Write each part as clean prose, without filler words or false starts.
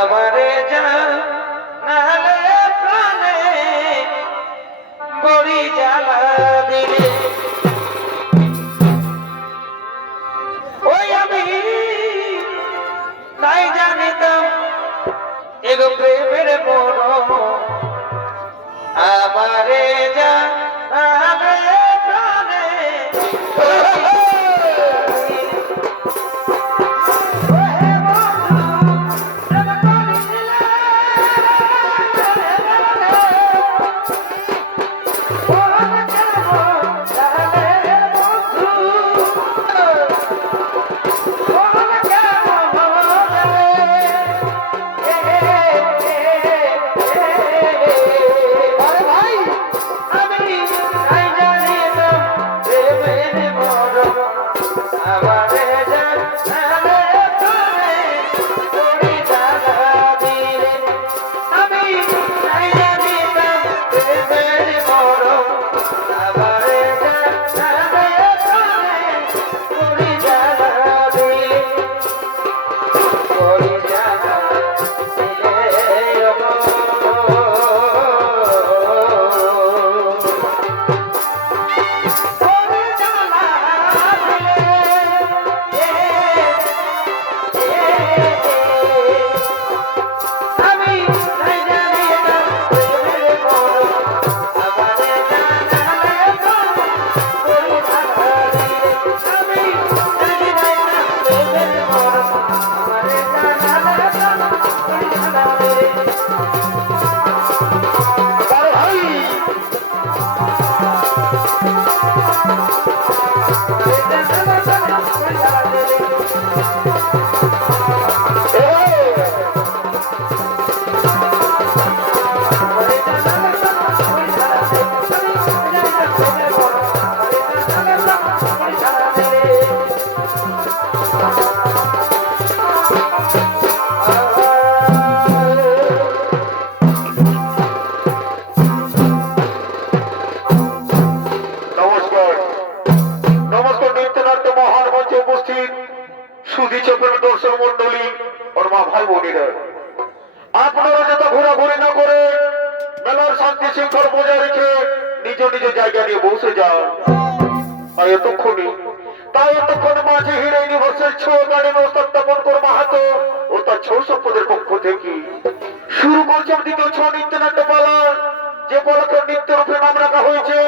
আমারে জানালে প্রাণে বড়ি জ্বালা দিলে ওই আমি নাই জানিতাম এগো প্রেমের বড় আমারে জানালে প্রাণে দর্শক মন্ডলী ওর মা ভাই বোনেরা, আপনারা যত ঘোরাঘুরি না করে মেলার শান্তি শৃঙ্খলা বজায় রেখে নিজ নিজ জায়গা নিয়ে বসে যান। তাই এতক্ষণ মাঝে হিরে ইউনিভার্সের ছো গার্ডেন স্থাপন করে মাহাতো ও তার ছৌ সম্পদের পক্ষ থেকে শুরু করছে দ্বিতীয় ছ নৃত্যনাট্য পালা, যে পলাকে নৃত্য রূপে নাম রাখা হয়েছে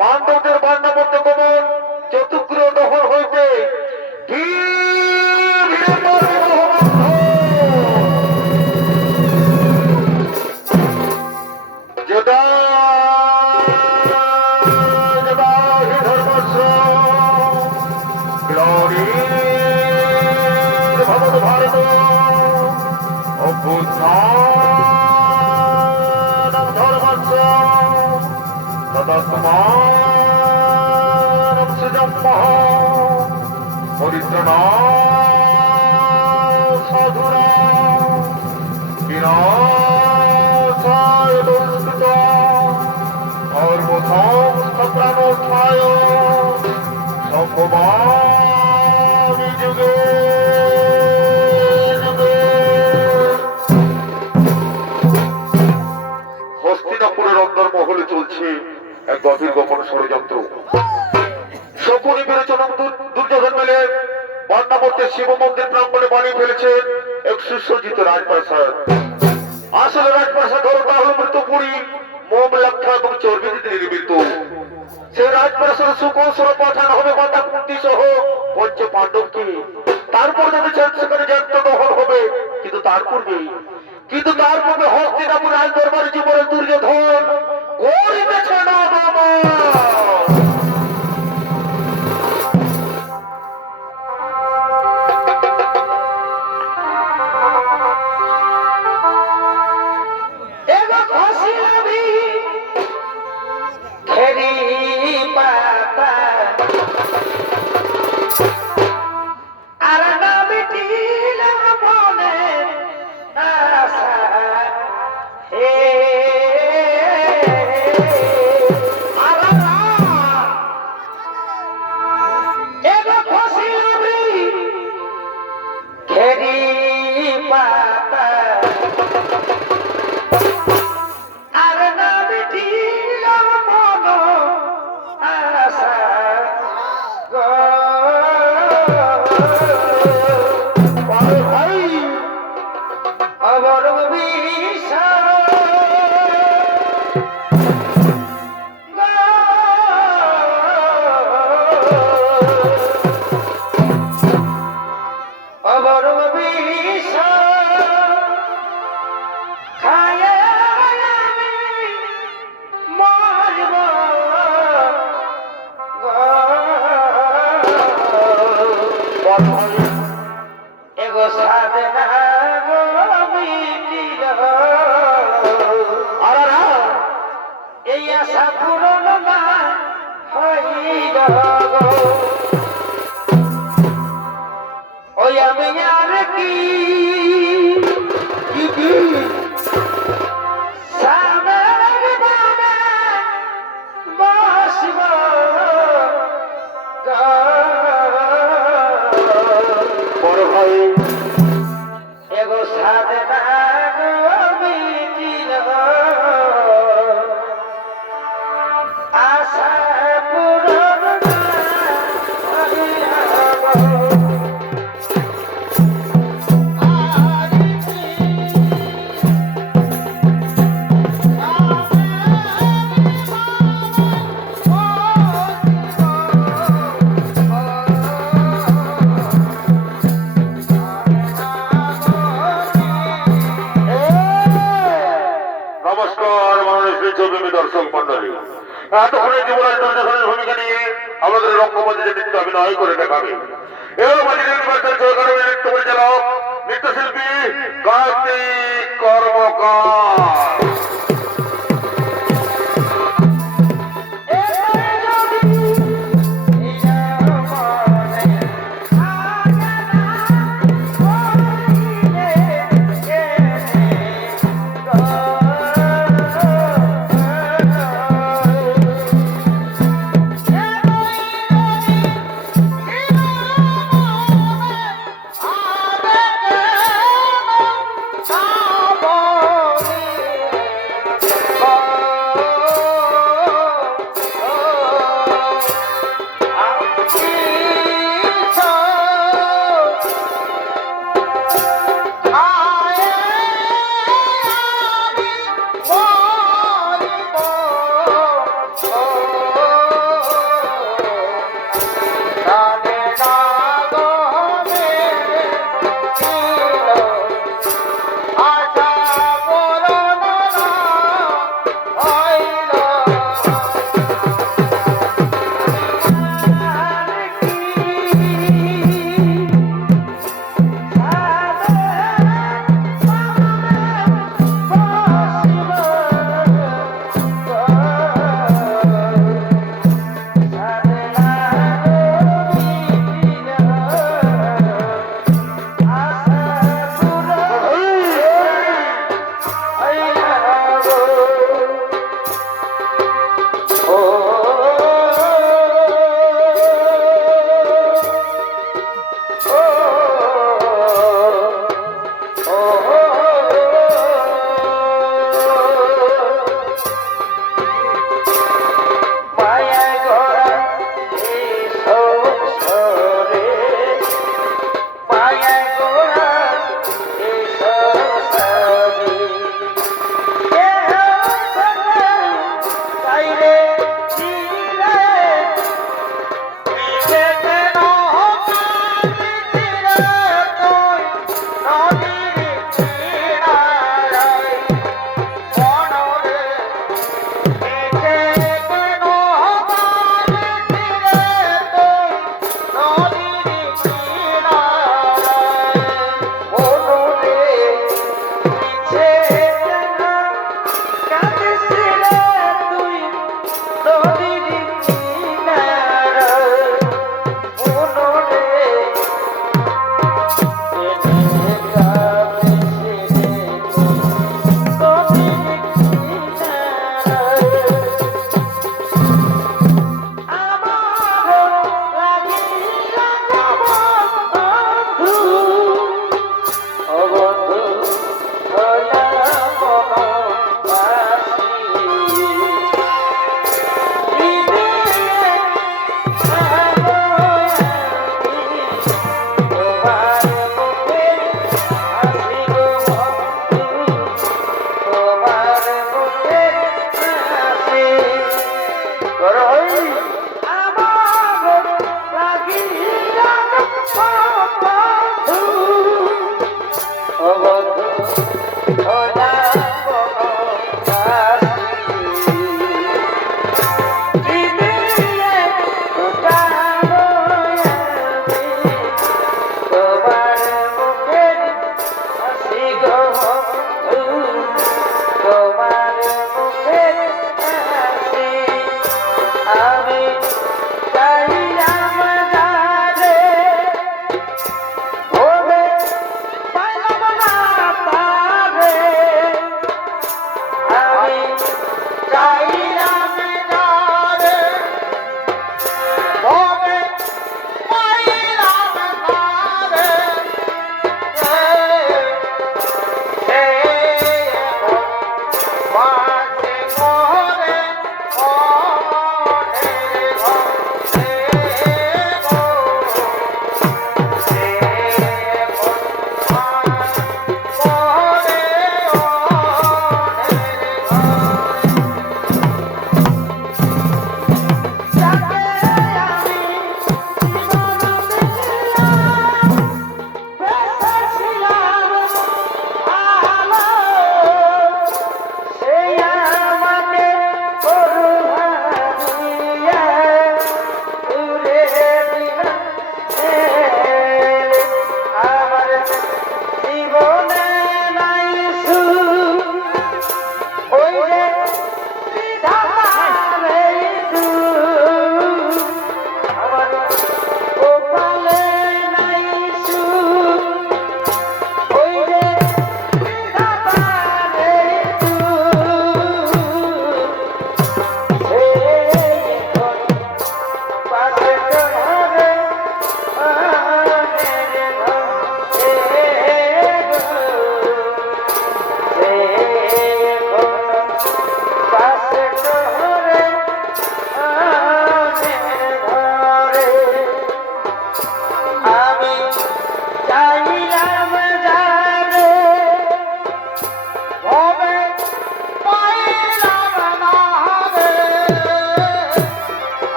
পাণ্ডবদের বান্নাবদ্ধ কমন চতুর্গ্রহ দহন হইতে ভারত ধর্মস্ব তদস্মানম সৃজম্মঃ পরিত্রাণা সাধুনাং বিনাশায় দুষ্কৃতাং ধর্মসংস্থাপনোত্থায় সম্ভবামি যুগে যুগে। হস্তিনাপুরের অন্দরমহলে চলছে এক গভীর গোপন ষড়যন্ত্র। শকুনি বিরোচনম দূত দুর্যোধন মিলে বন্যাবর্তী শিব মন্দির প্রাঙ্গণে বানিয়ে ফেলেছেন এক সুসজ্জিত রাজপ্রাসাদ। আসলে রাজপ্রাসাদ হল তাহলে মৃত্যুপুরী, মোম লক্ষা এবং চর্বিতে নির্মিত। সেই রাজপ্রাসাদে সুকৌশল পাঠানো হবে মাতা কুন্তি সহ পঞ্চ পাণ্ডবকে। তারপর যদি সেখানে জ্যান্ত দহন হবে, কিন্তু তার পূর্বে হস্তিনাপুর রাজ দরবারে জীবনের দুর্যোধন করিতেছে না বাবা। एगो फांसी लगी खेरी पाता अरना मिटीला बोले आशा हे अरना एगो फांसी लगी खेरी पाता एगो साधना এই আশা পূরণ না হইল গো। ওই আমি আর কি সামের বামে বসব গো। বড় ভাই एगो साधना मिटिल आशा पूरन নমস্কার মাননীয় ছবি দর্শক মন্ডলী, এতক্ষণে যুবরাজ দুর্যোধনের ভূমিকা নিয়ে আমাদের রঙ্গমঞ্চে নৃত্য অভিনয় করে দেখাবে। এবার বাজির নির্বাচন সহকারী নৃত্য পরিচালক নৃত্যশিল্পী কার্তিক কর্মকার।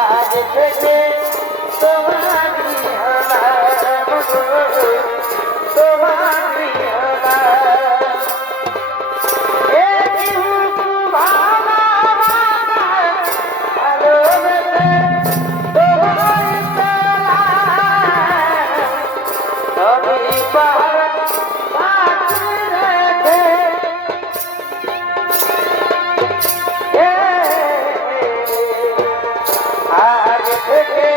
আজ থেকে তোমারই হলাম গো, তোমারই হলাম। এ কিন্তু ভালোবেসে তোমায় পেলাম, তবে পাহাড় সাথে রেখে আজ থেকে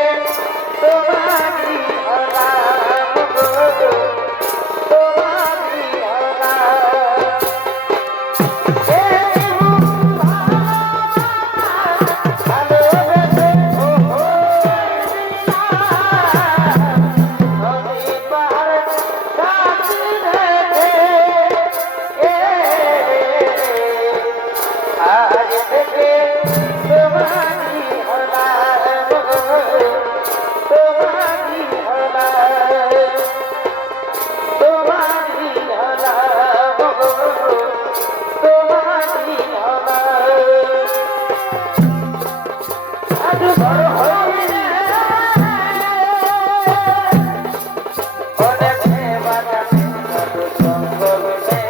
তোমারই হলাম গো, তোমারই হলাম। এই ভালোবেসে নদী পাহাড় সাথে রেখে আজ থেকে তোমারই হলাম গো, তোমারই হলাম, তোমারই হলাম গো, তোমারই হলাম। আজ বড় হইলে অনেকে বাজানে সাধু সঙ্গ মিলে,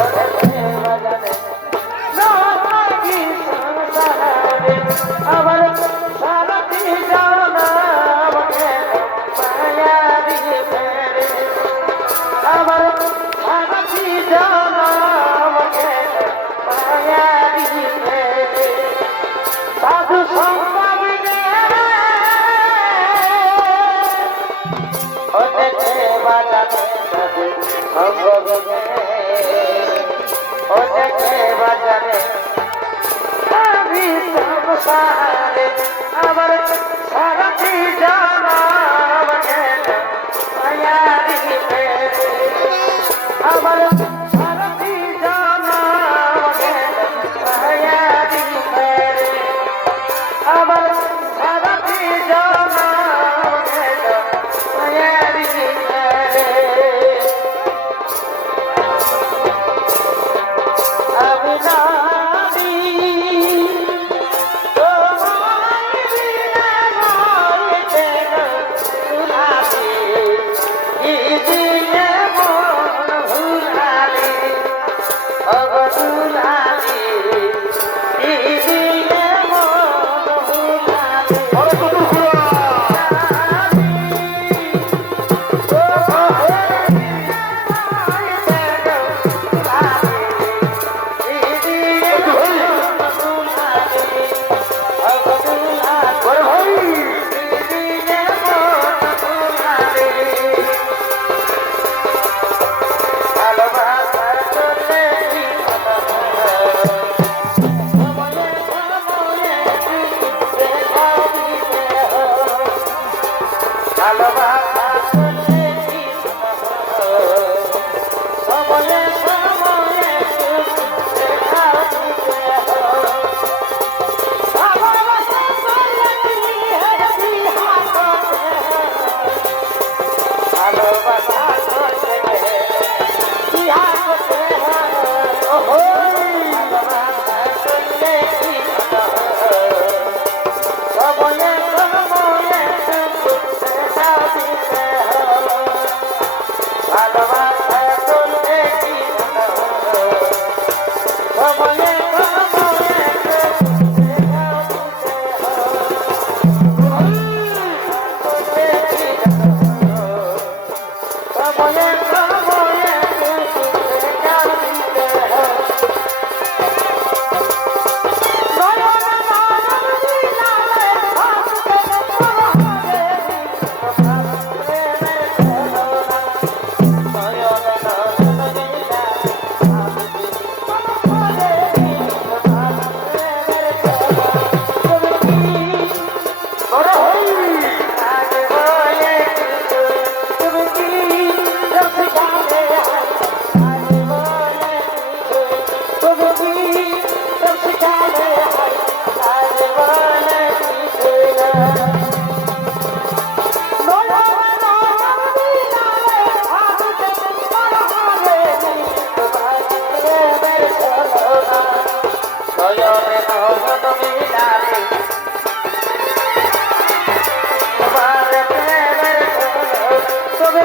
অনেকে বাজানে নয় সংসারে আবার সারাটি জানাম কেন মায়ারি ফেরে, আবার সারাটি জানাম কেন মায়ারি ফেরে। সাধু সঙ্গ মিলে অনেকে বাজানে সাধু সঙ্গ মিলে, অনেকে বাজানে আমি সংসারে আবার সারাটি জানাম কেন মায়ারি ফেরে, আবার সারাটি জানাম কেন মায়ারি ফেরে, আবার সারাটি জানাম কেন মায়ারি ফেরে। আমি নারী তোমায় বিনা নইতে ভুলালি, কি দিনে মন ভুলালি, ওগো ভুলালি, কি দিনে মন ভুলালি। আরে কত ঘোড়া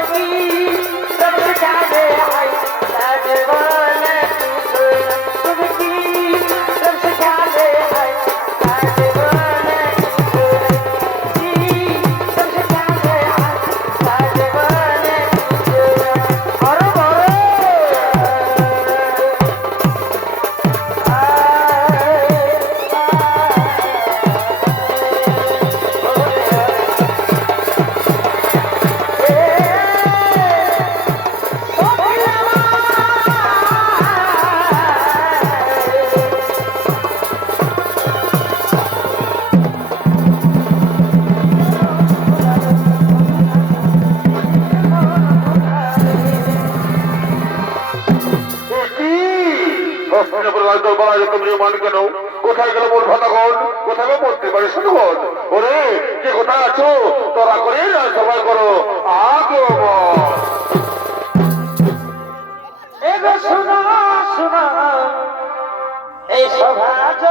की सब जाने आई ताजवाने तुम की सब जाने आई ताजवाने की सब जाने आई ताजवाने और কোথায় গেল মোর ভাতাগণ কোথায় পড়তে পারে শুনগণ ওরে যে কোথায় আছো তোরা করে সবাই করো আগে এগো শোনো শোনো এই সভাজ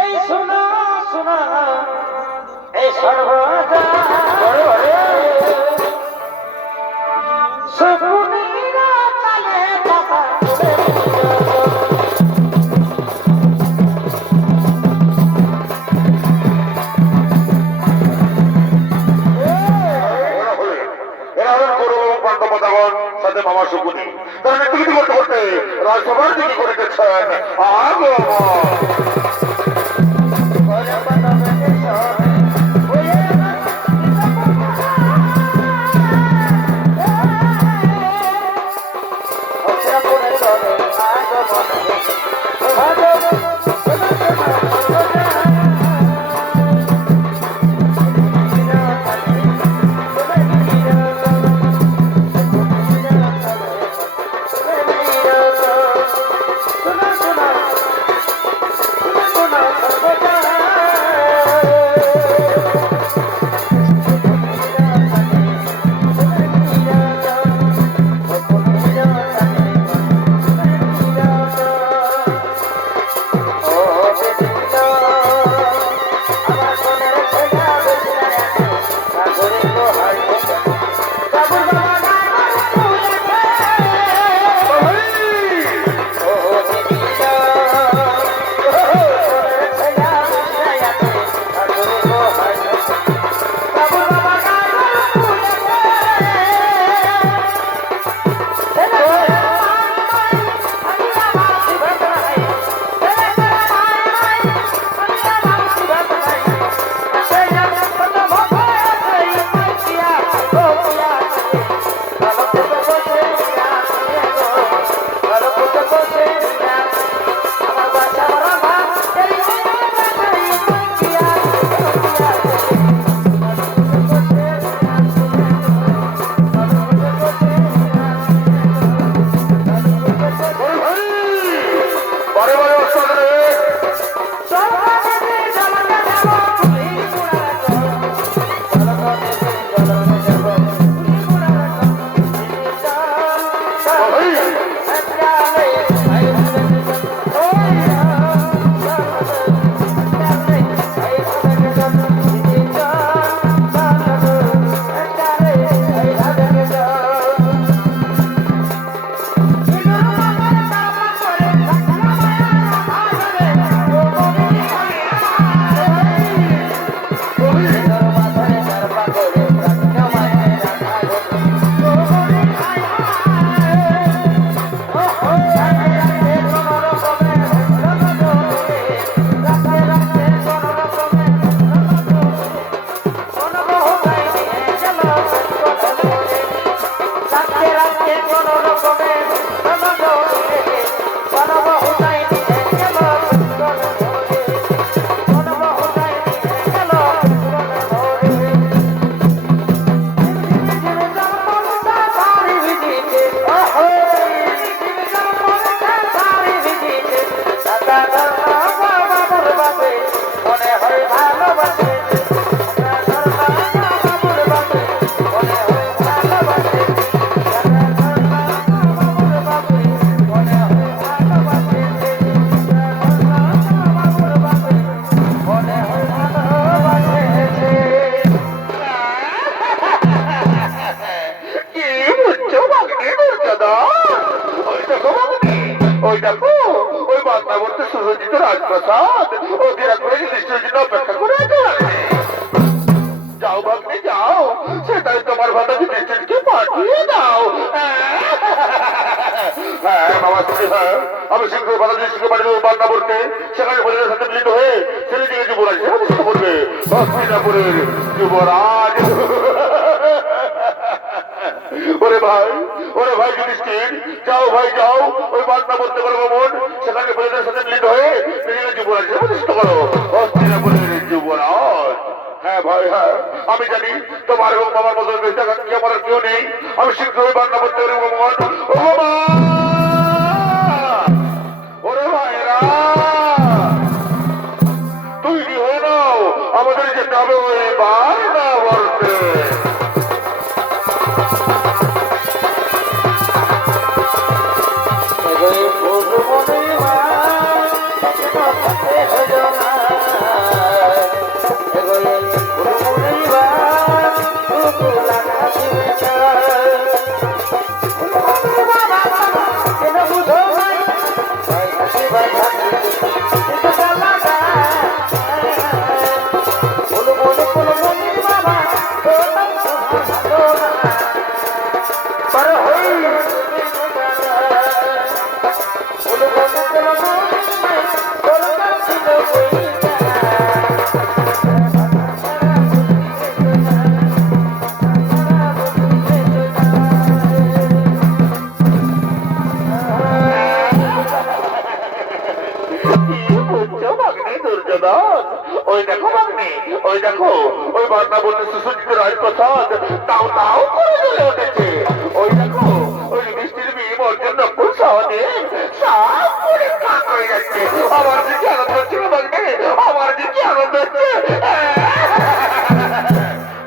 এই শোনো শোনো এই সর্বজ সুকুনিরা চলে বাবা সাথে মামা শুকুনি তারা টিকিট করতে করতে রাজসভার দিকে করে গেছেন আগে রাজপ্রাসাদ ওদের করে নিশ্চয় জন্য অপেক্ষা করে আছে। যাও ভাগ্নে যাও, সেটাই তোমার ভাতা যুধিষ্ঠিরকে পাঠিয়ে দাও। হ্যাঁ বাবা শুনে, হ্যাঁ আমি শীঘ্র ভাতা যুধিষ্ঠিরকে পাঠিয়ে দেবো বান্নাপুরকে। সেখানে প্রজাদের সাথে মিলিত হয়ে ছেলেটিকে যুবরাজ প্রতিষ্ঠা করবে। হস্তিনাপুরের যুবরাজ। ওরে ভাই যুধিষ্ঠির, যাও ভাই যাও, ওই বান্না বলতে পারো মন, সেখানে প্রজাদের সাথে মিলিত হয়ে নিজেকে যুবরাজ প্রতিষ্ঠা করো। হস্তিনাপুরের যুবরাজ। হ্যাঁ ভাই হ্যাঁ, আমি জানি তোমার এবং বাবার মতো বেঁচে আমার কেউ নেই। আমি শীঘ্রই বান্না করতে পারি মন। ওরে ভাইরা তৈরি হয়ে নাও, আমাদের যেতে হবে ওই বান্না বলতে। ওই দেখো ভাগ্নে, ওই দেখো ওই বান্না বলতে সুসজ্জিত রাজপ্রাসাদ তাও তাও করে চলে উঠেছে। ওই দেখো ওই যুধিষ্ঠির মেয়ে অর্জুন নকুল সহদেব সব করে কাক হয়ে যাচ্ছে। আমার যে কি আনন্দ হচ্ছে ভাগ্নে, আমার যে কি আনন্দ হচ্ছে।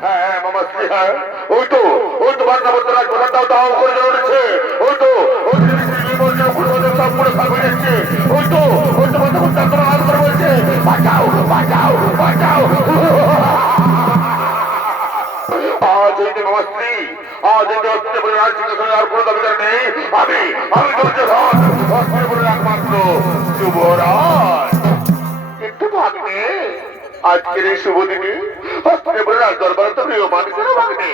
হ্যাঁ মামা শ্রী, হ্যাঁ ওই তো বান্না বলতে রাজপ্রাসাদ তাও তাও করে চলে উঠেছে। ওই তো যুধিষ্ঠির মেয়ে বলছে সব করে কাক হয়ে যাচ্ছে। ওই তো বান্না বলতে আজ করে বলছে বাঁচাও বাঁচাও বাঁচাও। আজ হইতে মামা স্ত্রী, আজ হইতে হস্তিনাপুরের রাজ সিংহাসনে আর কোনো দাবিদার নেই। আমি দুর্যোধন, হস্তিনাপুরের একমাত্র যুবরাজ। কিন্তু ভাগ্নে আজকের এই শুভ দিনে হস্তিনাপুরের রাজ দরবারে তো প্রিয়মান কেন ভাগ্নে?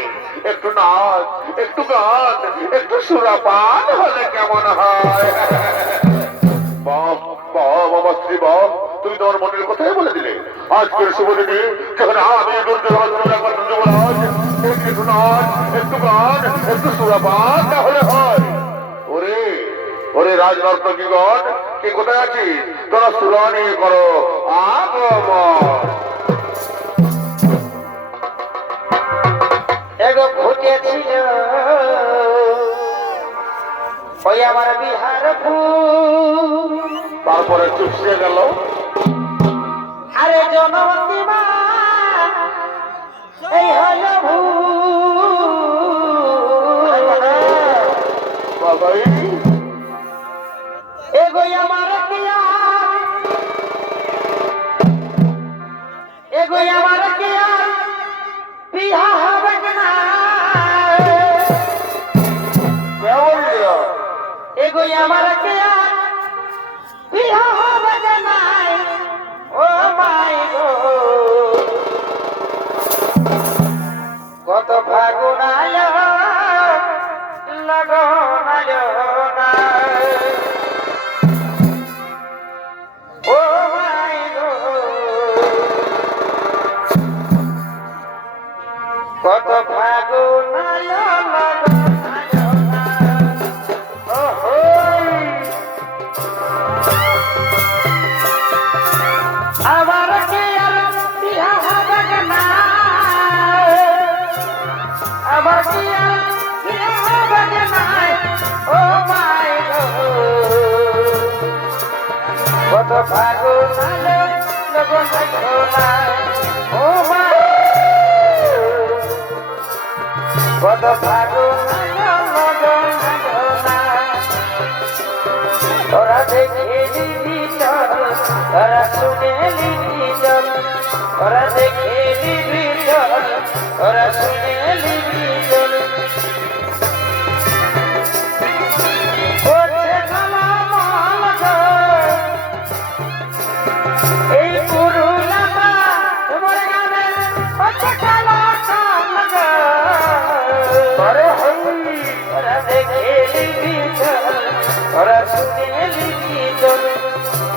একটু নাচ, একটু গান, একটু সুরাপান হলে কেমন হয়? মামা স্ত্রী বাহ, তুমি তোমার মনের কথাই বলে দিলে। আজকের শুভ দিনে যেখানে আমি দুর্যোধন যুবরাজ, একটু নাচ, একটু গান, একটু সুরাপান তাহলে হয়। ওরে রাজনর্তকীগণ, কে কোথায় আছিস? তোরা সুরা নিয়ে করো আগমন। এগো ফুটেছিল ওই আমার বিহার ফুল, তারপরে চুপসে গেল। আরে জনমতি মা এই হল বাবাই এগোই আমার কিয়া, এগোই আমার কিয়া বিহা হবে না। এগোই আমার কিয়া বিহা হবে না। ও মাই গো কত ফাগুনায় লগনায় না। ও মাই গো কত ফাগুনায় লগনায় না। ওহো আমার কি আর বিহা হবে না, আমার কি আর বিহা হবে না। ও মাই গো কত ফাগুনায় লগনায় না। ও মাই কত ফাগুনায় লগনায় না। তোরা দেখেলি ভিতর, তোরা শুনেলি ভিতর, তোরা দেখেলি ভিতর, তোরা শুনেলি ভিতর। করছে গলা মল গো দেখে নিবি ওরা শুনে নিবি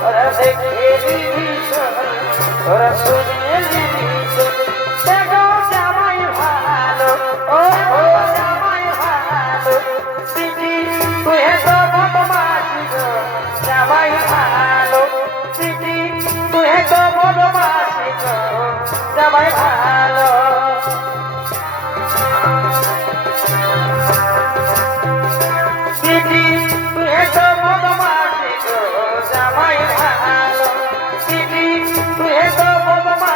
ওরা দেখে নিবি ওরা শুনে নিবি দেখো জামাই ভালো ও জামাই ভালো সিটি তুই তো বদমাশি গো জামাই ভালো সিটি তুই তো বদমাশি গো জামাই ভালো সিটি তুই তো বদমাশি গো জামাই ভালো সিটি তুই তো বদমাশি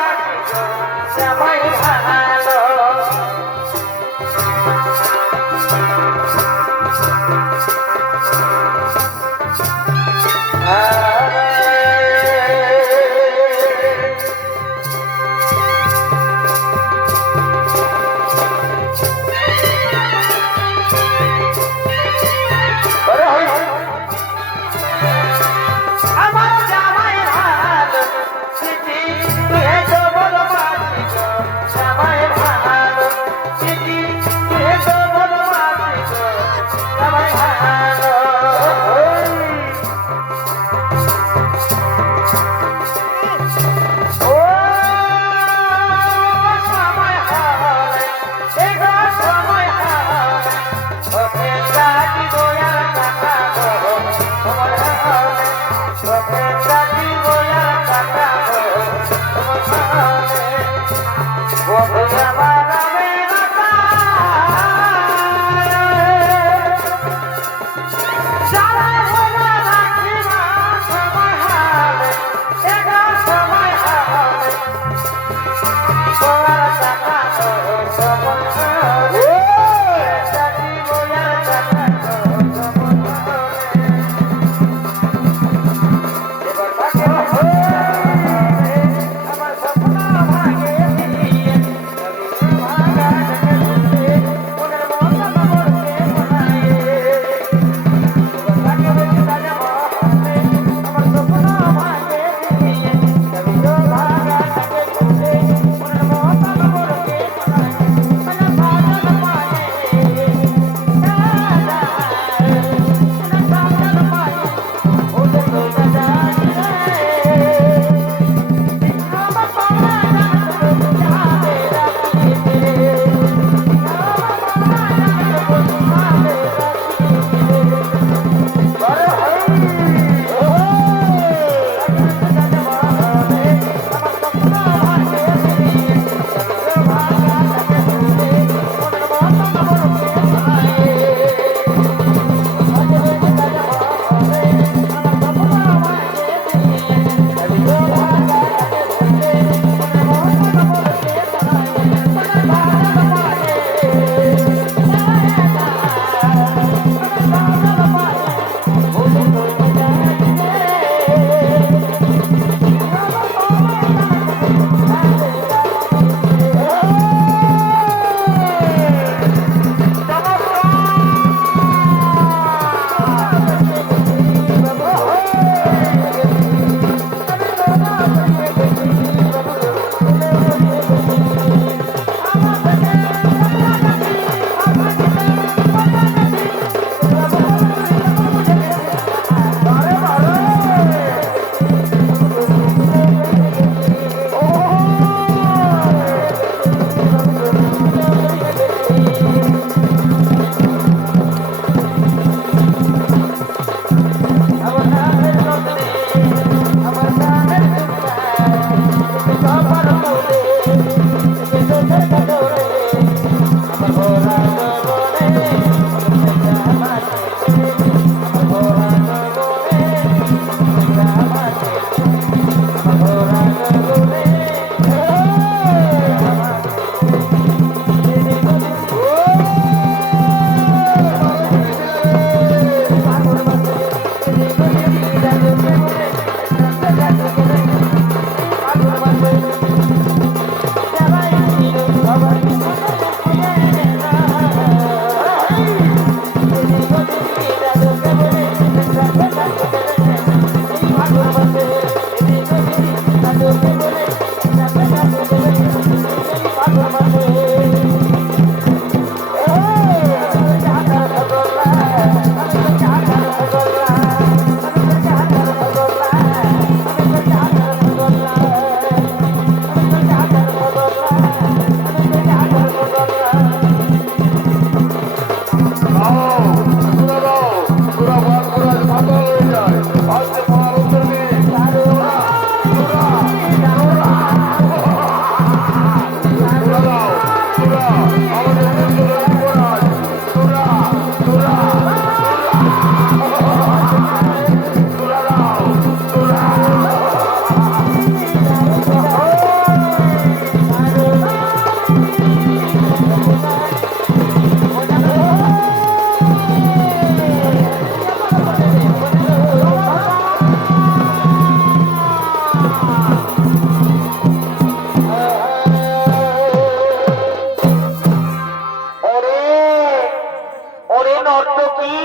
নর্তকী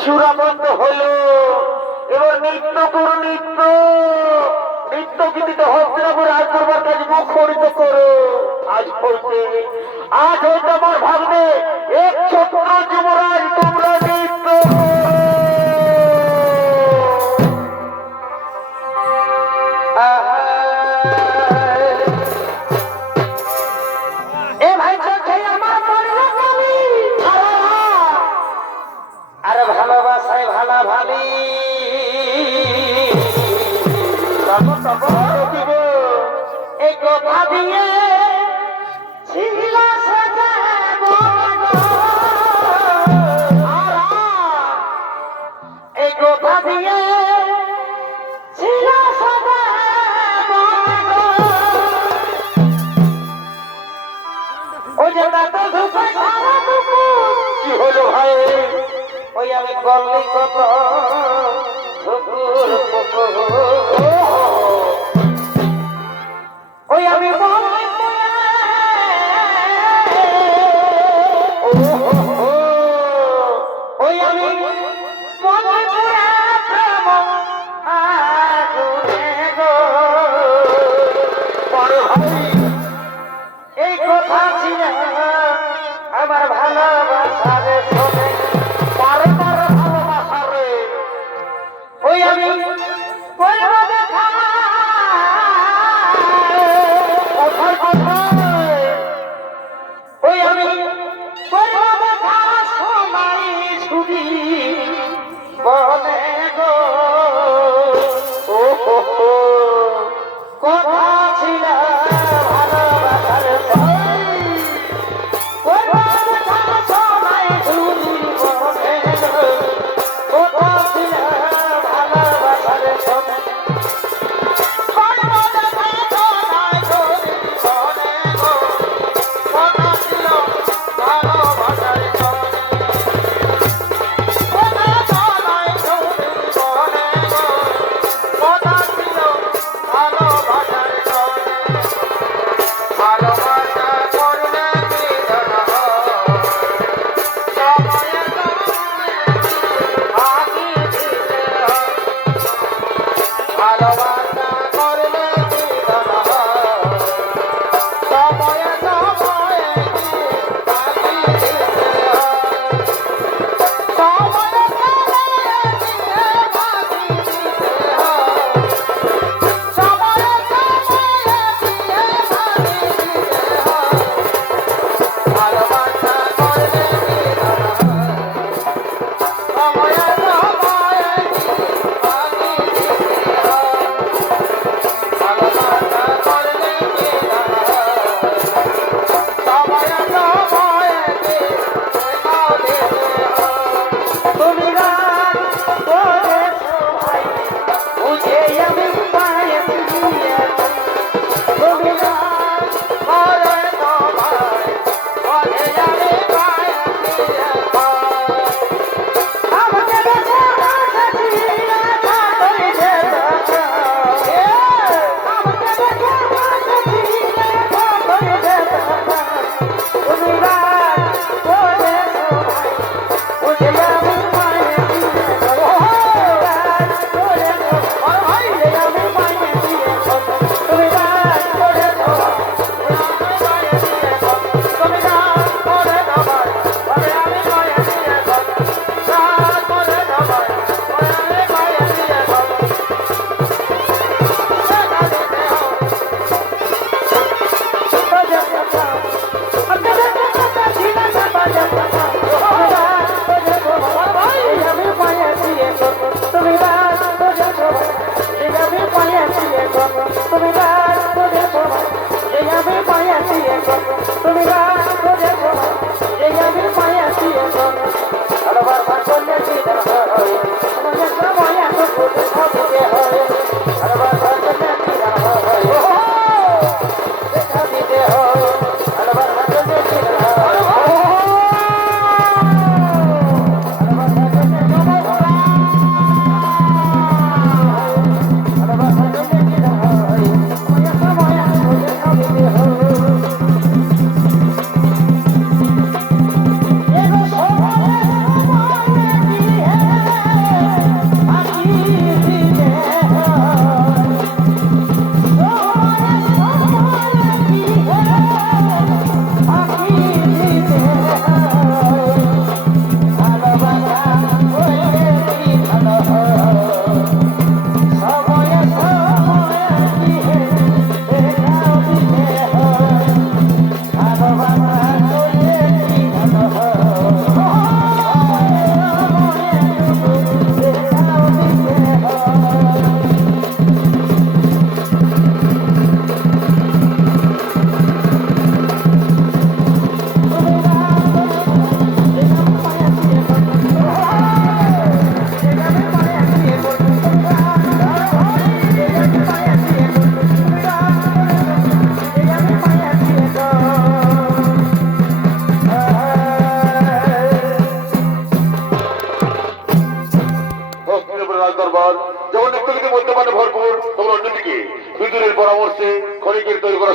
সুরাবদ্ধ হলো। এবার নৃত্য করো, নৃত্য নৃত্য গীতিত হস্তিনাপুর রাজদরবার কাছে মুখরিত করো। আজ হইতে আমার ভাববে এক ছোট্ট যুবরাজ তোমরা নৃত্য করো। এ ভাই চোখে আমার পড়ল কালি। আরে ভালোবাসায় ভালা ভাবি এই কথা দিয়ে ছিল সাজাবো গো। এই কথা দিয়ে ছিল সাজাবো গো। ওই যে দাঁতে ঢুকে সারা দুপুর কি হলো ভাই? ওই আমি গল্লি কত ঢুকুর পুকুর। ওই আমি বললি ওই আমি বললি প্রেম আগুনে গো। বড় ভাই এই কথা ছিল আমার ভালোবাসার শোনে। পারে পারে ভালোবাসা রে। ওই আমি বলবো দেখা কোথায় কোথায়? ওই আমি বলবো দেখা সময় ছুটি বনে গো। ও হো হো। কথা ছিল ভালোবাসার শোনে। বলবো দেখা সময় ছুটি বনে গো। কথা ছিল ভালোবাসার শোনে। বলবো দেখা সময় ছুটি বনে গো। কথা ছিল ভালোবাসার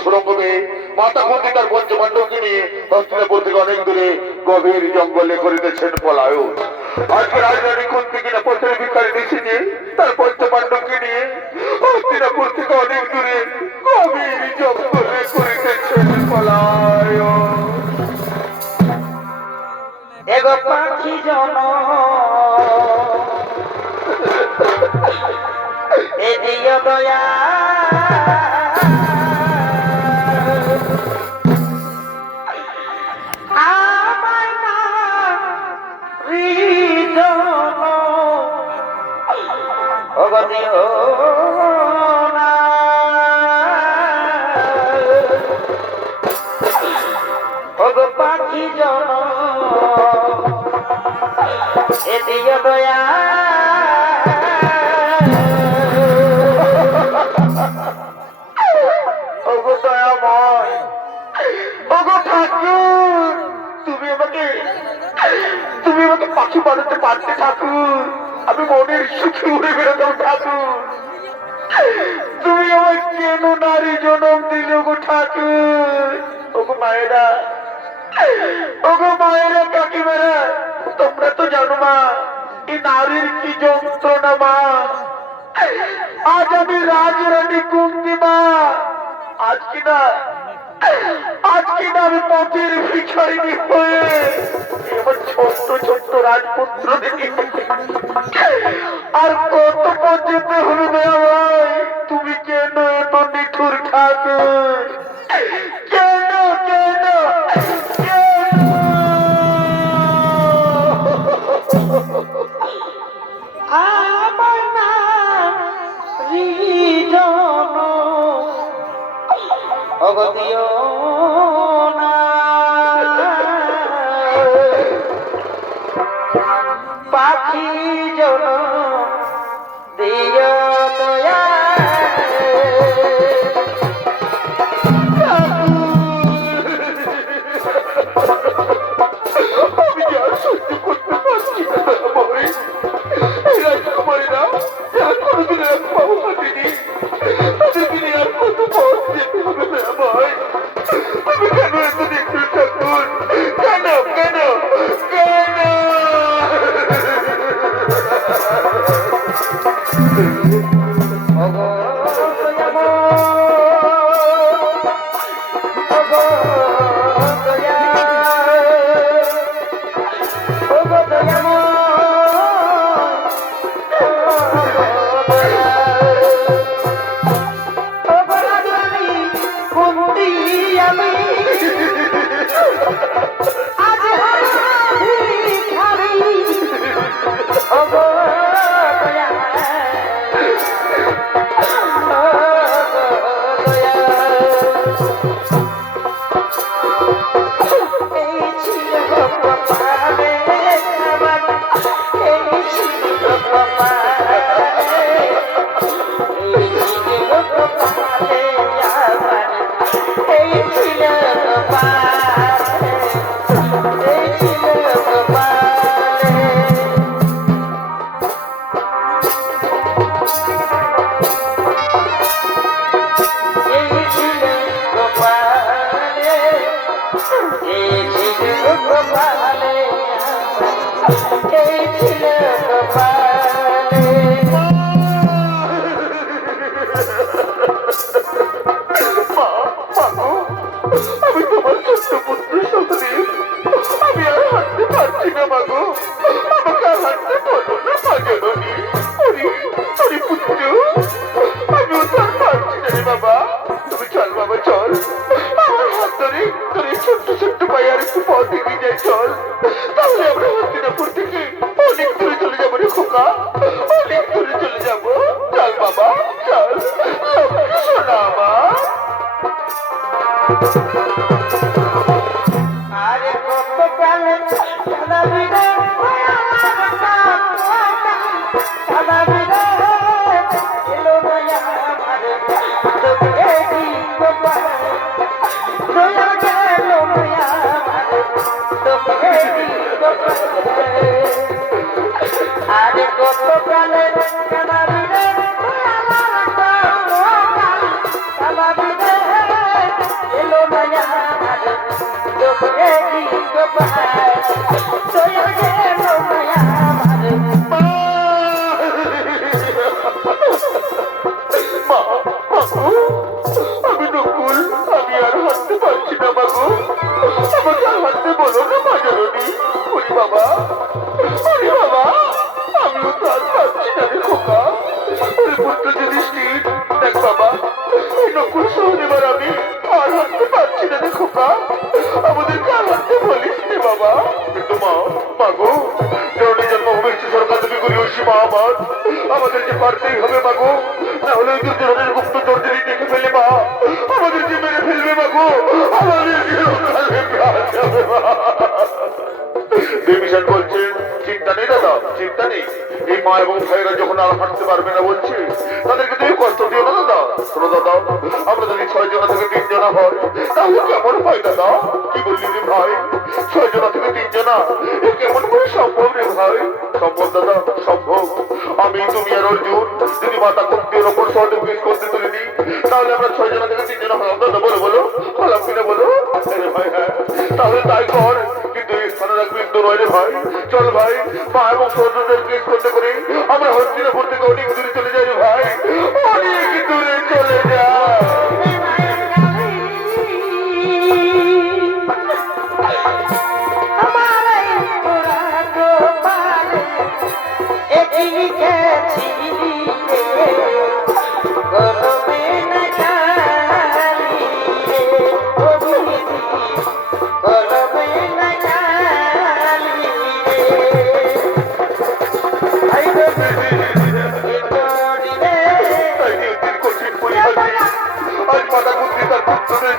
সুরঙ্গ বেয়ে মাতা কুন্তি তার পঞ্চপাণ্ডবকে নিয়ে হস্তিনাপুর থেকে অনেক দূরে গভীর জঙ্গলে করিতেছেন পলায়ন। আজকে রাজধানী কুন্তি কিনা পথের ভিখারি নিশিতে তার পঞ্চপাণ্ডবকে নিয়ে হস্তিনাপুর থেকে অনেক দূরে গভীর জঙ্গলে করিতেছেন পলায়ন। এগো পাখি জন এদিও দয়া আমায় না হৃদয় ওগো দিও না ওগো পাখি জন এদিও দয়া ওগো দয়াময়, ওগো ঠাকুর, তুমি আমাকে পাখি বানাতে পারতে ঠাকুর। আমি মনের সুখে উড়ে বেরোতাম ঠাকুর। তুমি আমায় কেন নারী জনম দিলে গো ঠাকুর? ওগো মায়েরা, ওগো মায়েরা, কাকিমারা, তোমরা তো জানো মা এই নারীর কি যন্ত্রণা মা। আজ আমি রাজরানী কুন্তি মা, আজ কিনা আমি পথের ভিখারিণী হয়ে আমার ছোট্ট ছোট্ট রাজপুত্র দেখি আর কত পর্যন্ত হবে ভাই? তুমি কেন এত নিঠুর ঠাকুর? কেন কেন কেন? আমার নাম হৃদয় ওগো দিও না পাখি জন দিও দয়া আমি যে আর সহ্য করতে পারছি না ভাই। এই রাজকুমারীরা যারা কোনোদিন এক পাবো পাঠিনি, তাদেরকে নিয়ে আর কত পথ যেতে হবে না ভাই। আমি কেন এত দেখছি ঠাকুর? কেন কেন কেন? ওগো দয়াময় ওগো দয়া ওগো দয়াময় ওগো রাজরানী কুন্তি আমি আজ ভিখারি ওগো দয়া আমি তোমার ছোট্ট পুত্র সন্তান, আমি আর হাঁটতে পারছি না মাগো। আমাকে আর হাঁটতে বলো না মা জননী। ওরে পুত্র, আমিও তো আর পারছি না রে বাবা। তুমি চল বাবা চল, আমার হাত ধরে তোর এই ছোট্ট ছোট্ট পায়ে আর একটু পথ এগিয়ে যাই চল। তাহলে আমরা হস্তিনাপুর থেকে অনেক দূরে চলে যাবো রে খোকা, অনেক দূরে চলে যাবো। চল বাবা চল, শোনা মা। আরে কত প্রাণে সাদা বিরে সাদা বিরে এলো দয়া আমার তোকে দিব দয়া গেল দয়া আমার তোকে দিব আরে কত প্রাণে সাদা বিরে সাদা বিরে একই গোপাল চলে গেল মায়া আমার মা! মা, মাগো, আমি নকুল, আমি আর হাঁটতে পারছি না মাগো, আমাকে আর হাঁটতে বলো না মা জননী। ওরে বাবা, ওরে বাবা, আমিও তো আর পারছি না রে খোকা। ওরে পুত্র যুধিষ্ঠির, দেখ বাবা, এই নকুল সহজ এবার আমি আর হাঁটতে পারছি না রে খোকা, আমাদেরকে আর হাঁটতে বলিস রে বাবা। কিন্তু মা, মাগো, জননী জন্মভূমি সরকার তুমি করি ঐশী মা আমার, আমাদেরকে পারতেই হবে মাগো, না হলে ওই দুর্যোধনের গুপ্ত চর্যারি দেখে ফেলে মা আমাদেরকে মেরে ফেলবে মাগো, আমাদেরকে যাবে মা। বিভীষণ বলছেন, চিন্তা নেই দাদা, চিন্তা নেই, এই মা এবং ভাইরা যখন আর হাঁটতে পারবে না বলছে, তাদেরকে তুমি কষ্ট দিও না দাদা। শোনো দাদা, আমরা যদি 6 জনা থেকে 3 জনা হয় তাহলে কেমন হয় দাদা? কি বললি রে ভাই, 6 জনা থেকে 3 জনা, এ কেমন করে সম্ভব রে ভাই? সম্ভব দাদা, সম্ভব। আমি, তুমি আর অর্জুন যদি মাতা কুন্তির ওপর সহযোগ করতে তুলিনি, তাহলে আমরা 6 জনা থেকে 3 জনা হলাম দাদা। বলো বলো, হলাম কিনা বলো? আরে ভাই হ্যাঁ, তাহলে তাই কর। কিন্তু এই স্থানে রাখবি তো নয় রে ভাই। চল ভাই, মা এবং সহযোগের কেস করতে করে আমরা হস্তিনাপুর থেকে অনেক দূরে চলে যাই রে ভাই, অনেক দূরে চলে যাই। আমার এই পোড়া গোপাল একই গেছি রে গরমে না জানি রে ও দিদি গরমে না জানি রে আই রে কঠিন পরিহার আজ মাতা কুন্তি তার পুত্রদের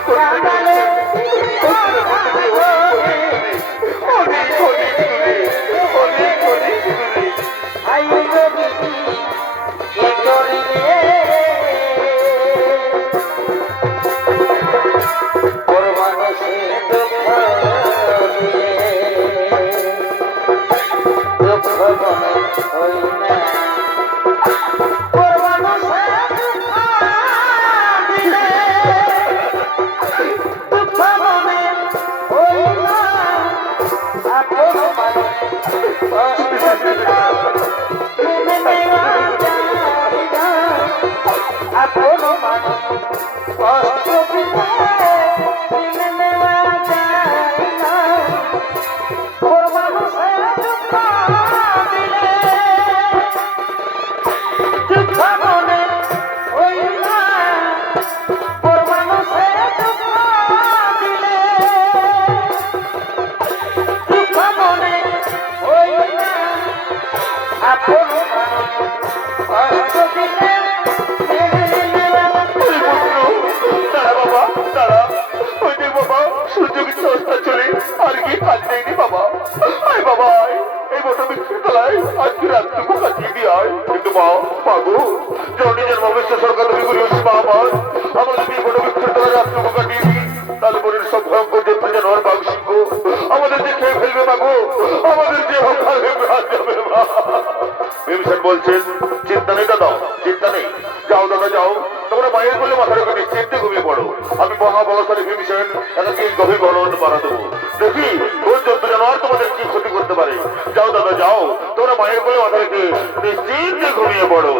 বিভীষণ বলছেন, চিন্তা নেই দাদা, চিন্তা নেই, যাও দাদা যাও, তোমরা বাইরে করলে মাথা রেখে নিশ্চিন্তে ঘুমিয়ে পড়ো। আমি মহাবলশালী বিভীষণ এটাকে গভীর গণন বাড়া দেবো, দেখি কোন জন্তু জানোয়ার তোমাদের কি ক্ষতি করতে পারে। যাও দাদা যাও, তোমরা মায়ের কোলে মাথা রেখে নিশ্চিন্তে ঘুমিয়ে পড়ো।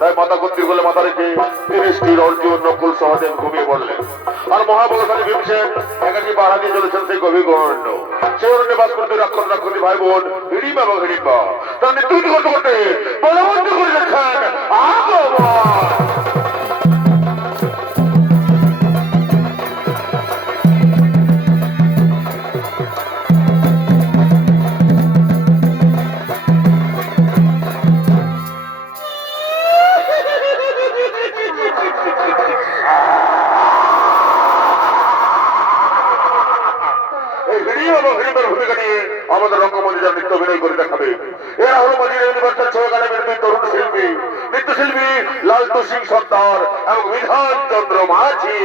তাই মাতা কুন্তির কোলে মাথা রেখে যুধিষ্ঠির, অর্জুন, নকুল, সহদেব ঘুমিয়ে পড়লেন। আর মহাবলশালী বিভীষণ একাকি পাহারা দিয়ে চলেছেন সেই গভীর গণরণ্য। সেই অরণ্যে বাস করতে রাক্ষস রাক্ষসী ভাই বোন হিড়িম্বা এবং হিড়িম্বা তার নেতৃত্ব করতে করতে বলবন্ত করে যাচ্ছেন আগমন। আমাদের রঙ্গমঞ্চে নৃত্য অভিনয় করে দেখাবে। এরা হলো মজিরা ইউনিভার্সাল ছৌ একাডেমির দুই তরুণ শিল্পী, নৃত্যশিল্পী লালটু সিং সর্দার এবং বিধান চন্দ্র মাঝি।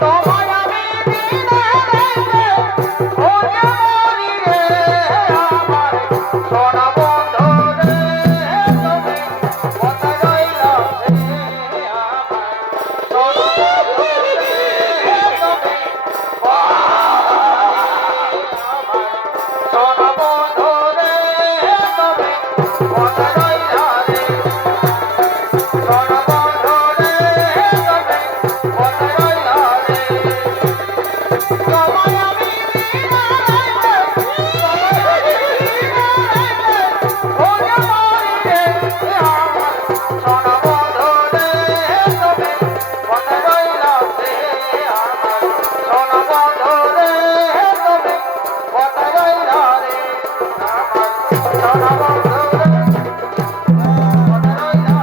তোমায় আমি দিনে রাইতে খোঁজে মরি রে আমার সোনা বন্ধু রে তুমি কোথায় রইলা রে আমার সোনা বন্ধু রে তুমি সোনা বন্ধু রে তুমি কোথায় রইলা রে সোনা বন্ধু রে তুমি কোথায় রইলা রে তোমায় আমি দিনে রাইতে খোঁজে মরি রে আমার সোনা বন্ধু রে তুমি কোথায় রইলা রে আমার সোনা বন্ধু রে তুমি কোথায় রইলা রে আমার সোনা বন্ধু রে কোথায় রইলা রে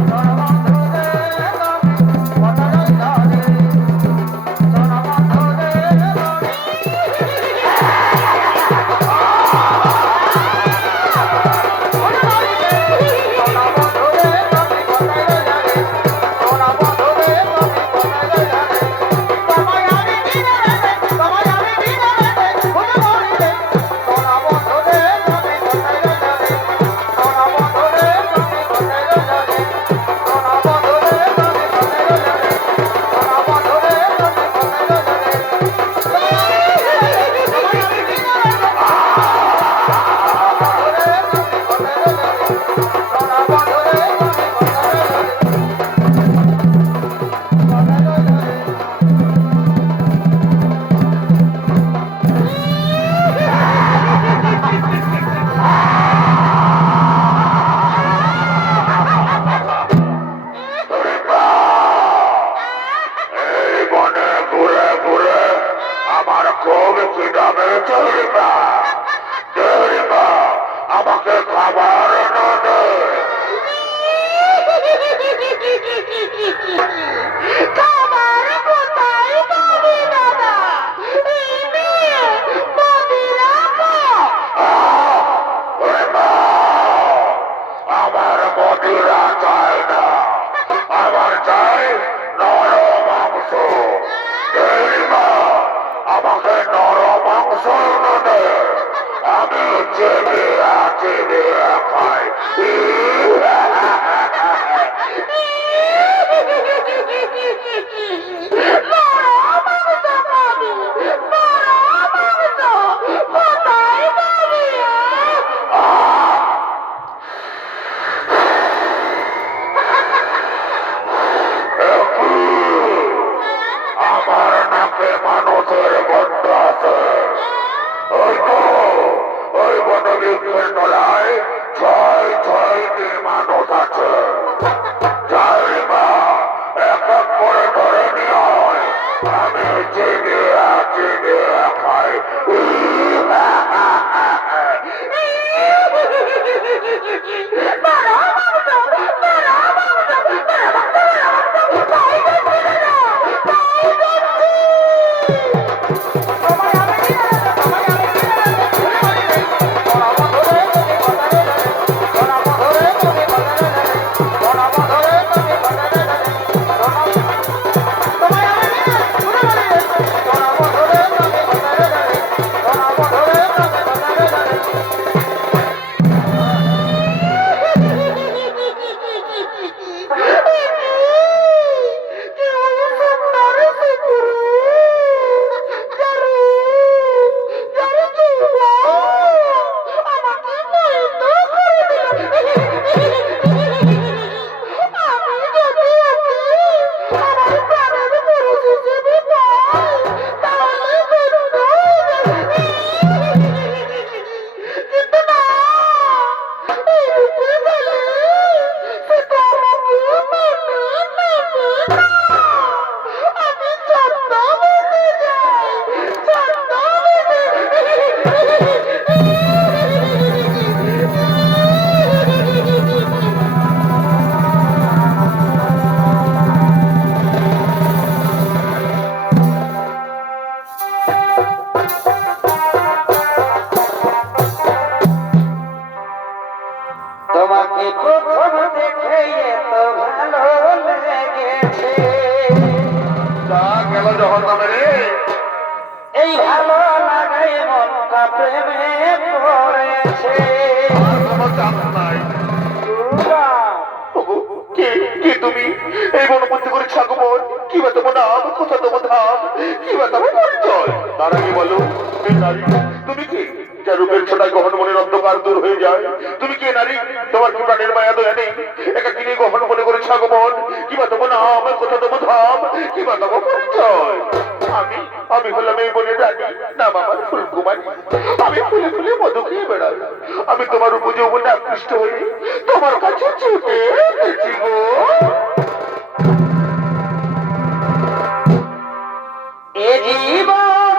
সোনা বন্ধু রে তুমি কোথায় রইলা রে সোনা বন্ধু রে সোনা বন্ধু রে তুমি কোথায় রইলা রে সোনা বন্ধু রে তুমি কোথায় রইলা রে তোমায় আমি দিনে রাতে তোমায় আমি দিনে রাতে খুঁজে মরি রে সোনা বন্ধু রে তুমি কোথায় রইলা রে সোনা বন্ধু রে তুমি কোথায় রইলা রে সোনা বন্ধু রে তুমি কোথায় রইলা রে সোনা বন্ধু রে তুমি কোথায় রইলা রে তোমায় আমি দিনে রাতে সোনা বন্ধু রে তুমি কোথায় রইলা রে কোথায় রইলা রে এই বনে ঘুরে ঘুরে আমার খুব খিদা পেয়েছে রিমা। দে রিমা, আমাকে খাবার এনে দে। খাবার কোথায় পাবি দাদা এই মেয়ে মদিরা রিমা, আমার মদিরা চাই না, আমার চাই নরম মাংস। দে রিমা, আমাকে নরম মাংস এনে দে। আমি চেবিয়ে চেবিয়ে খাই। আমার নাকে মানুষের গন্ধ আছে। ওই তো, ওই বনবৃক্ষের তলায় ছয় ছয়টি মানুষ আছে। যাই রিমা, এক এক করে ধরে নিয়ে আয়। আমি চিবিয়ে চিবিয়ে খাই। তোমাকে প্রথম দেখে এত ভালো লেগেছে, তা গেল যখন নামে রে, এই ভালো লাগাই মনটা প্রেমে পড়েছে। আর কোনো চাপ নাই। ওগো, কে কে তুমি? এই বনপন্থী করে ছাগমন, কি বা তোমার নাম, কোথা তোমার ধাম, কি বা তোমার পরিচয়? তার আগে বলো, কে নারী? তুমি কি যার রূপের ছোটায় গহন মনের অন্ধকার দূর হয়ে যায়? তুমি কে নারী? তোমার কি প্রাণের মায়া দয়া নেই? একা কিনে গহন মনে করে ছাগমন, কি বা তোমার নাম, কোথা তোমার ধাম, কি বা তোমার পরিচয়? আমি হলাম এই বনের রানী, নাম আমার ফুলকুমারী। আমি ফুলে ফুলে মধু খেয়ে বেড়াই। আমি তোমার উপযৌবনে আকৃষ্ট হয়ে তোমার কাছে ছুটে এসেছি গো। এ জীবন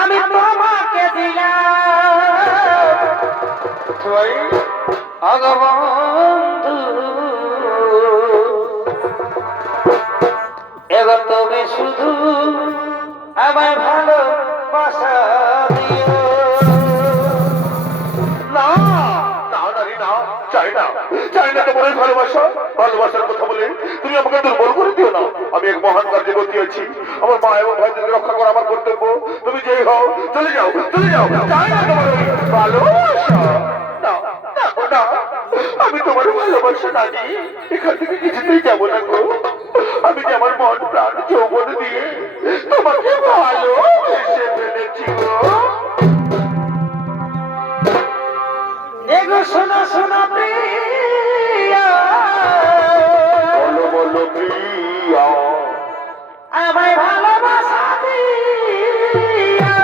আমি তোমাকে দিলাম, অগবন্ধু এবার তুমি শুধু আমায় ভালোবাসা দিও। না না নারী না, চাই না, চাই না তোমার এই ভালোবাসা। ভালোবাসার কথা বলে তুমি আমাকে দুর্বল করে দিও না। আমি এক মহান কার্যে গতি আছি। আমার মা এবং ভাইদের রক্ষা করা আমার কর্তব্য। তুমি যেই হও, চলে যাও, চলে যাও। চাই না তোমার ওই ভালোবাসা। না না গো, না, আমি তোমার ভালোবাসা নানি এখান থেকে কিছুতেই যাবো না গো। আমি যে আমার মন প্রাণ যৌবন দিয়ে তোমাকে ভালোবেসে ফেলেছি গো। এগো শোনো শোনো প্রিয়া, বলো বলো প্রিয়া, আমায় ভালোবাসা দিয়া।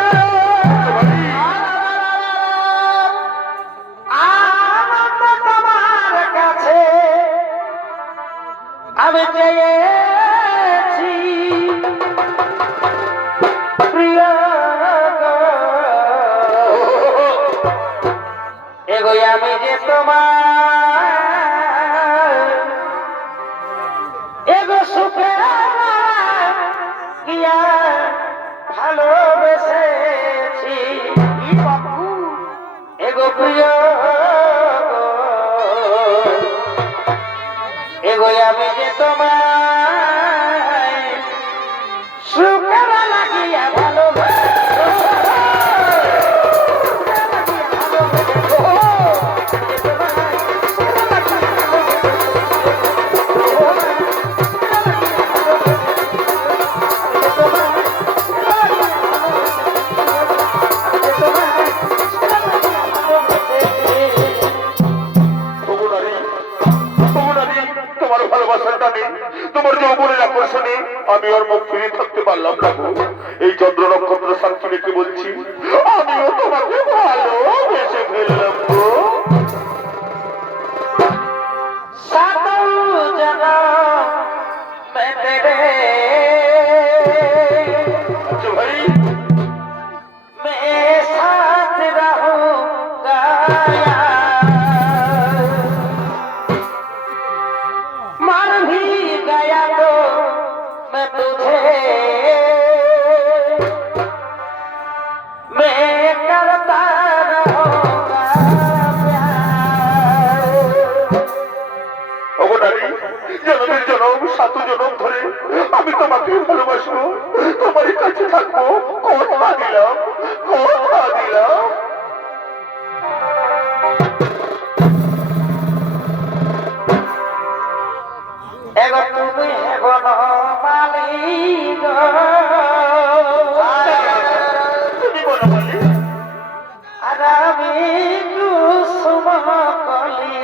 আনন্দ তোমার কাছে আমি চেয়েছি প্রিয়া গো। এগো আমি যে তোমার এগো সুখে গিয়া ভালোবেসেছি এগো প্রিয় গো। এগো আমি যে তোমার সুখে লাগিয়া ভালোবেসেছি। তোমার ভালোবাসার টানে, তোমার যৌবনের আকর্ষণে আমি ওর মুখ ফিরিয়ে থাকতে পারলাম না গো। এই চন্দ্র নক্ষত্র সাক্ষী রেখে বলছি, আমিও তোমাকে ভালোবেসে ফেললাম গো। আচ্ছা ভাই, জনমের জনম 7 জনম ধরে আমি তোমাকে ভালোবাসবো, তোমার কাছে থাকবো, কথা দিলাম, কথা দিলাম। এবার তুমি হেবন মালিক, তুমি বলো বলি, আর আমি কুসুম কলি।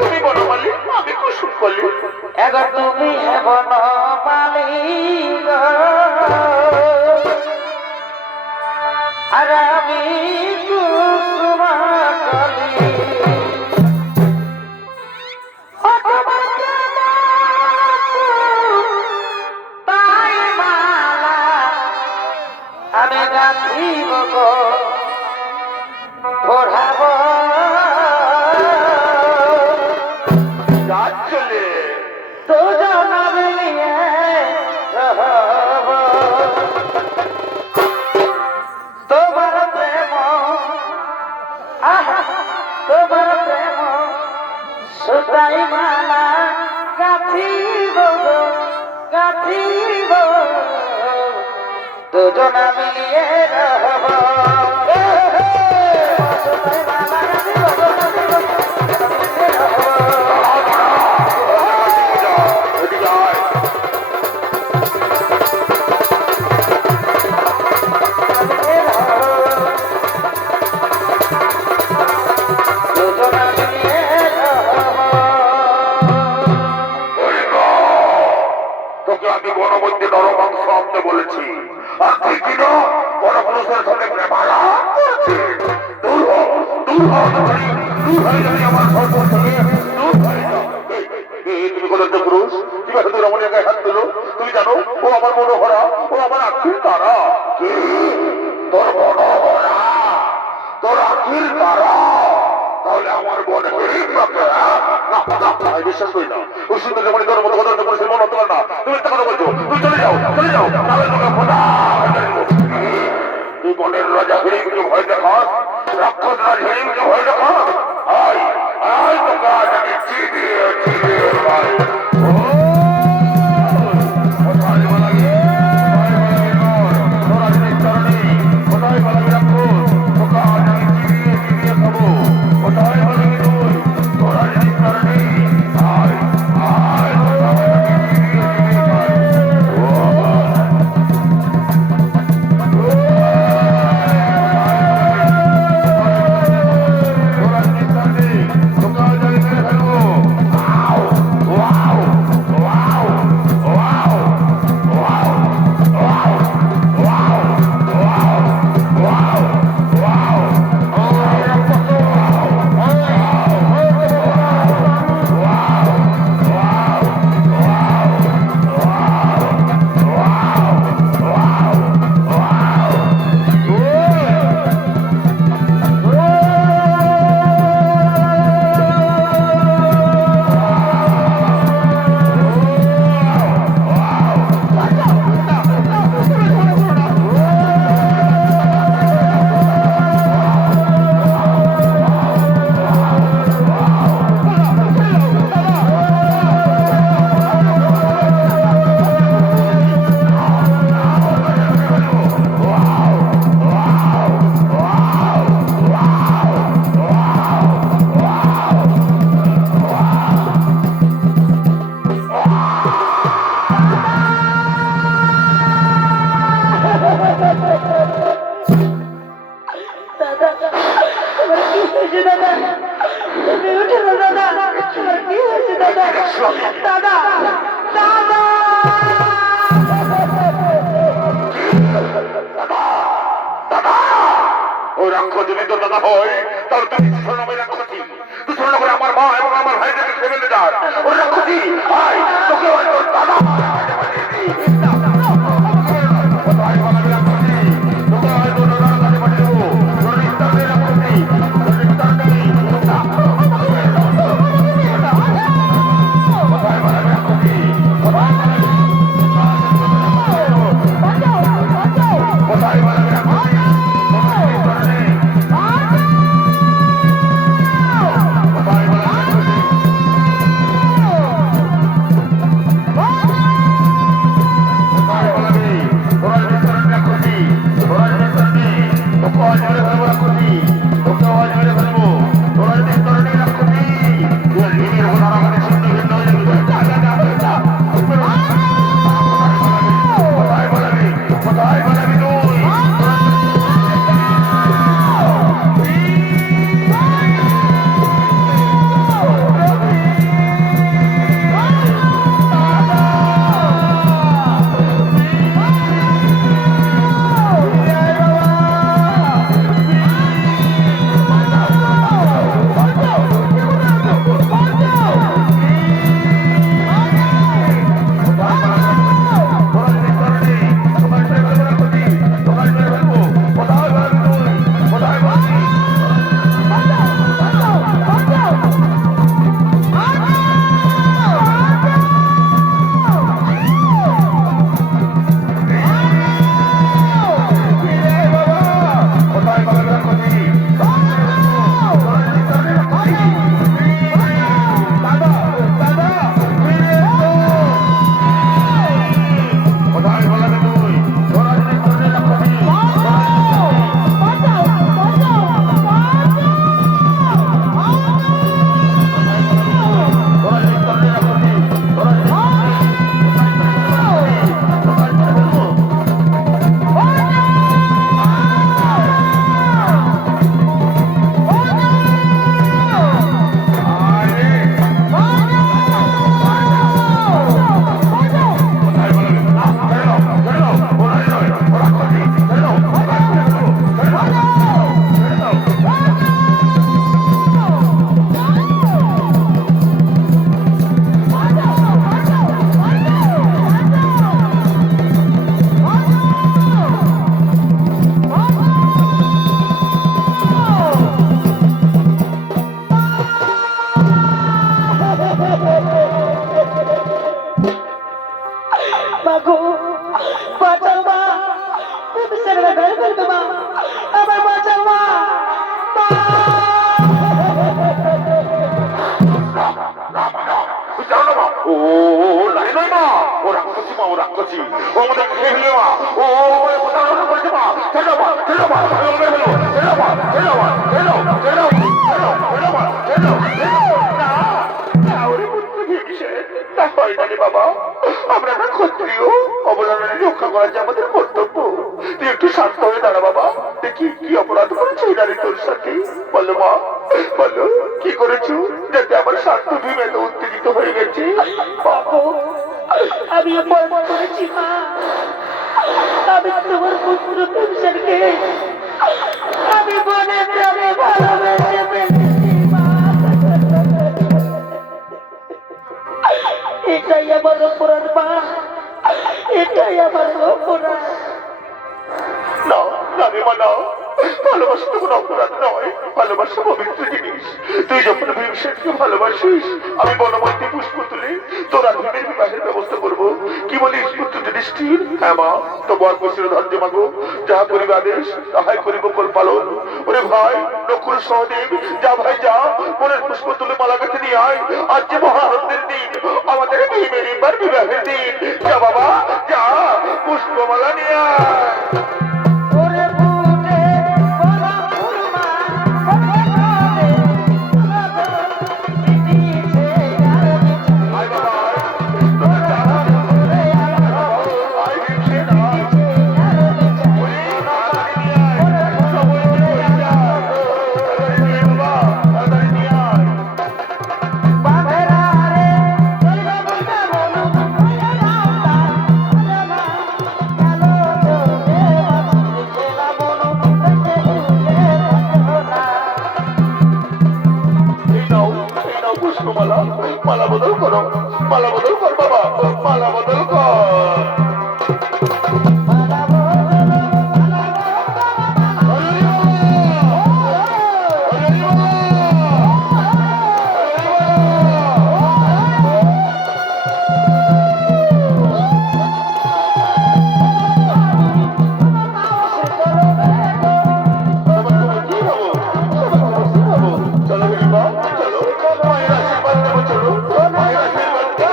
তুমি বলো বলি, আমি কুসুম কলি। এবার তুমি হেবন মালিক, আর আমি কুসুম কলি। তাই মালা আমি গাঁথিব গো, ওড়াব গাছ চলে দুজন মিলিয়ে রহব। তোমার প্রেম তোমার প্রেম সুতাই মালা গাঁথিব গো, গাঁথিব দুজনা মিলিয়ে রহব। সুতাই মালা গাঁথিব গো, গাঁথিব দুজনা মিলিয়ে রহব। তোকে আমি গণমধ্যে নরমাংস আনতে বলেছি, আর তুই কিনা পরপুরুষের সাথে প্রেমালা করছিস। দূর হ, দূর হ, দূর হয়ে যাবি আমার সর্ব থেকে, দূর হয়ে যা। তুমি কোথাও পুরুষ, কিভাবে তোর আমার গায়ে হাত দিল? তুমি জানো ও আমার মনোহরা, ও আমার আখির তারা। কি তোর মনোহরা, তোর আখির তারা? তাহলে আমার বোন গরিব বাপে, আমি বিশ্বাস করি না। ওই সুন্দর যেমন তোর মতো কথা পুরুষের মন হতে পারে না। তুমি একটা কথা বলছো, তুমি চলে যাও, চলে যাও, তাহলে তোকে ফোটা। তুই বনের রাজা হিড়িমকে ভয় দেখাস, রাক্ষস রাজ হিড়িমকে ভয় দেখাস। আয় আয়, তোকে আজ আমি চিবিয়ে চিবিয়ে ভাই। ওই রাক্ষস যদি তোর দাদা হয়, তাহলে তুই স্বর্ণময় রাক্ষসী। তুই স্বর্ণ করে আমার মা এবং আমার ভাইদেরকে খেয়ে ফেলে যাস। ওই রাক্ষসী, আয়, তোকে ওই তোর দাদা মা ও রাক্ষসী ও আমাদের খেয়ে ফেলে মা ও আমাদের প্রতারণা করেছে মা ছেড়ে মা ছেড়ে মা ছেড়ে মা ছেড়ে মা ছেড়ে ছেড়ে ছেড়ে মা ছেড়ে না না ওরে পুত্র ভীমসে তা হয় না রে বাবা আমরা না ক্ষত্রিয় অবদানের রক্ষা করা যে আমাদের কর্তব্য তুই একটু শান্ত হয়ে দাঁড়া বাবা দেখি কি অপরাধ করেছে এই নারী তোর সাথে বলো মা বলো কি করেছো যাতে আমার শান্ত ভীম এত উত্তেজিত হয়ে গেছে বাবু আমি মন করেছি মা আমি তোমার পুত্র ভীমসেনকে আমি মনে প্রাণে ভালোবেসে ফেলেছি মা এটাই আমার অপরাধ মা এটাই আমার অপরাধ না না রে মা না ভালোবাসা তো কোনো অপরাধ নয় ভালোবাসা পবিত্র জিনিস তুই যখন ভীমসেনকে ভালোবাসিস আমি বনমন্ত্রী পুষ্প তুলে তোর আর ভীমের বিবাহের ব্যবস্থা করবো কি বলিস পুত্র যুধিষ্ঠির হ্যাঁ মা তোমার বসির ধৈর্য মাগো যাহা করিবে আদেশ তাহাই করিব কর পালন ওরে ভাই নকুল সহদেব যা ভাই যা মনের পুষ্প তুলে মালা গাছে নিয়ে আয় আজ যে মহা আনন্দের দিন আমাদের ভীমের এবার বিবাহের দিন যা বাবা যা পুষ্পমালা নিয়ে আয় ওরে বুকে বলা ফুলমা আয় বাবা তোর যারা আয় ভীমসেন আয় ওরে তাড়াতাড়ি নিয়ে আয় সবাই নিয়ে যা তাড়াতাড়ি নিয়ে বাবা তাড়াতাড়ি নিয়ে আয় এই নাও পুষ্পমালা মালা বদল করো মালা বদল কর বাবা মালা বদল কর চলো গরিবা চলো মায়ের আশীর্বাদ নেবো চলো মায়ের আশীর্বাদ চলো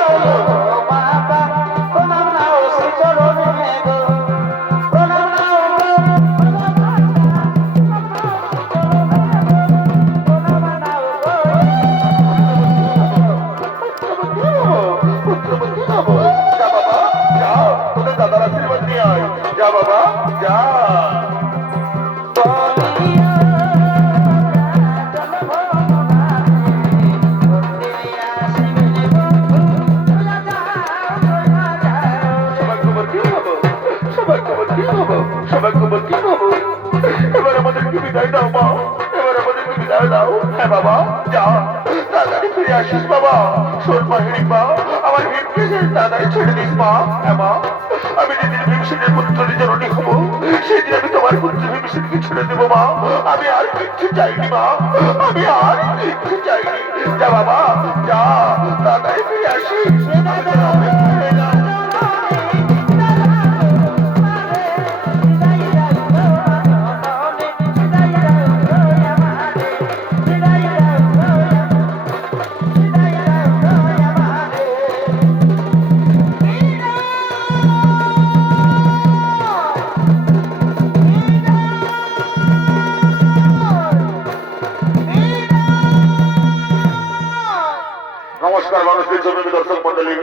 পুত্রবতী হবো যা বাবা যা তোদের দাদার আশীর্বাদ নিয়ে আয় যা বাবা যা সৌভাগ্যবতী হবো এবার আমাদেরকে বিদায় দাও মা এবার আমাদেরকে বিদায় দাও হ্যাঁ বাবা যা তাড়াতাড়ি ফিরে আসিস বাবা শোন মা হিড়িম্বা আমার ভীমকে তাড়াতাড়ি ছেড়ে দিস মা হ্যাঁ মা আমি যেদিন ভীমসেনের পুত্রের জননী হবো সেদিন আমি তোমার পুত্র ভীমসেনকে ছেড়ে দেবো মা আমি আর কিচ্ছু চাইনি মা আমি আর কিচ্ছু চাইনি যা বাবা যা তাড়াতাড়ি ফিরে আসিস নমস্কার মানুষের জন্য দর্শক মন্ডলী